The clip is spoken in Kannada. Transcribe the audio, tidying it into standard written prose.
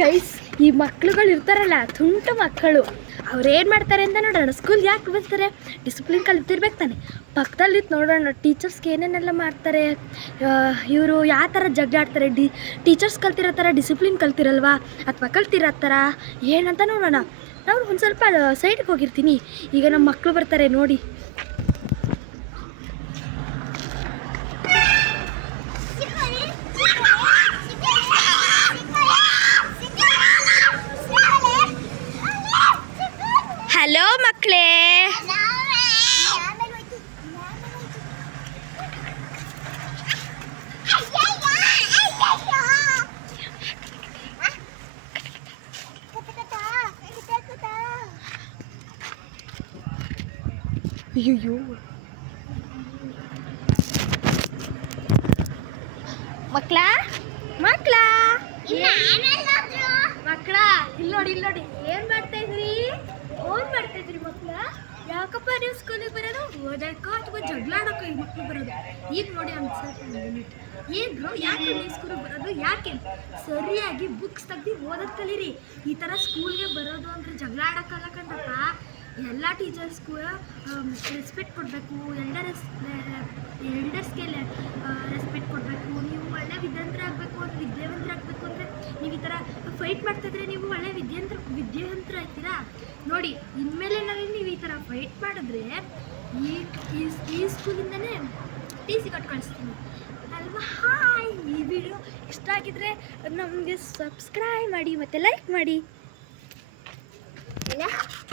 ಗೈಸ್, ಈ ಮಕ್ಳುಗಳು ಇರ್ತಾರಲ್ಲ, ತುಂಟು ಮಕ್ಕಳು, ಅವ್ರೇನು ಮಾಡ್ತಾರೆ ಅಂತ ನೋಡೋಣ. ಸ್ಕೂಲ್ಗೆ ಯಾಕೆ ಬರ್ತಾರೆ? ಡಿಸಿಪ್ಲಿನ್ ಕಲಿತಿರ್ಬೇಕು ತಾನೆ. ಪಕ್ಕದಲ್ಲಿ ನೋಡೋಣ ಟೀಚರ್ಸ್ಗೆ ಏನೇನೆಲ್ಲ ಮಾಡ್ತಾರೆ, ಇವರು ಯಾವ ಥರ ಜಗ್ಗ ಆಡ್ತಾರೆ. ಟೀಚರ್ಸ್ ಕಲ್ತಿರೋ ಥರ ಡಿಸಿಪ್ಲಿನ್ ಕಲ್ತಿರಲ್ವಾ, ಅಥವಾ ಕಲ್ತಿರೋ ಥರ ಏನಂತ ನೋಡೋಣ. ನಾವು ಒಂದು ಸ್ವಲ್ಪ ಸೈಡ್ಗೆ ಹೋಗಿರ್ತೀನಿ. ಈಗ ನಮ್ಮ ಮಕ್ಕಳು ಬರ್ತಾರೆ ನೋಡಿ. ಹಲೋ ಮಕ್ಕಳೇ, ಅಯ್ಯೋ ಮಕ್ಕಳ ಮಕ್ಕಳ ಮಕ್ಕಳ, ಇಲ್ಲಿ ನೋಡಿ ಏನ್ ಮಾಡ್ತಾ ಇದ್ರಿ? ಓನ್ ಮಾಡ್ತಾ ಇದ್ರಿ ಮಕ್ಕಳ? ಯಾಕಪ್ಪ ನೀವು ಸ್ಕೂಲಿಗೆ ಬರೋದು? ಓದಕ್ಕೋ ಅಥವಾ ಜಗಳ ಆಡೋಕ್ಕೋ ಈ ಮಕ್ಕಳು ಬರೋದು? ಈಗ ನೋಡಿ ಏನು ಬ್ರೋ, ಯಾಕೆ ನೀವು ಸ್ಕೂಲಿಗೆ ಬರೋದು? ಯಾಕೆ ಸರಿಯಾಗಿ ಬುಕ್ಸ್ ತೆಗ್ದು ಓದೋದು ಕಲೀರಿ. ಈ ಥರ ಸ್ಕೂಲ್ಗೆ ಬರೋದು ಅಂದರೆ ಜಗಳ ಆಡೋಕ್ಕಲ್ಲ ಕಂಡಪ್ಪ. ಎಲ್ಲ ಟೀಚರ್ಸ್ಗೂ ರೆಸ್ಪೆಕ್ಟ್ ಕೊಡಬೇಕು, ಎಲ್ಡರ್ಸ್ಗೆ ರೆಸ್ಪೆಕ್ಟ್ ಕೊಡಬೇಕು. ನೀವು ಒಳ್ಳೆ ವಿದ್ಯಾವಂತರಾಗಬೇಕು ಅಂದರೆ ನೀವು ಈ ಥರ ಫೈಟ್ ಮಾಡ್ತಿದ್ರೆ ನೀವು ಒಳ್ಳೆ ವಿದ್ಯಾವಂತರ ಆಯ್ತೀರಾ? ನೋಡಿ, ಇನ್ಮೇಲೆ ನೀವು ಈ ಥರ ಫೈಟ್ ಮಾಡಿದ್ರೆ ಈ ಸ್ಕೂಲಿಂದನೇ TC ಕೊಟ್ಟು ಕಳಿಸ್ತೀನಿ ಅಲ್ವಾ? ಹಾಯ್, ಈ ವಿಡಿಯೋ ಇಷ್ಟ ಆಗಿದ್ರೆ ನಮಗೆ ಸಬ್ಸ್ಕ್ರೈಬ್ ಮಾಡಿ ಮತ್ತು ಲೈಕ್ ಮಾಡಿ.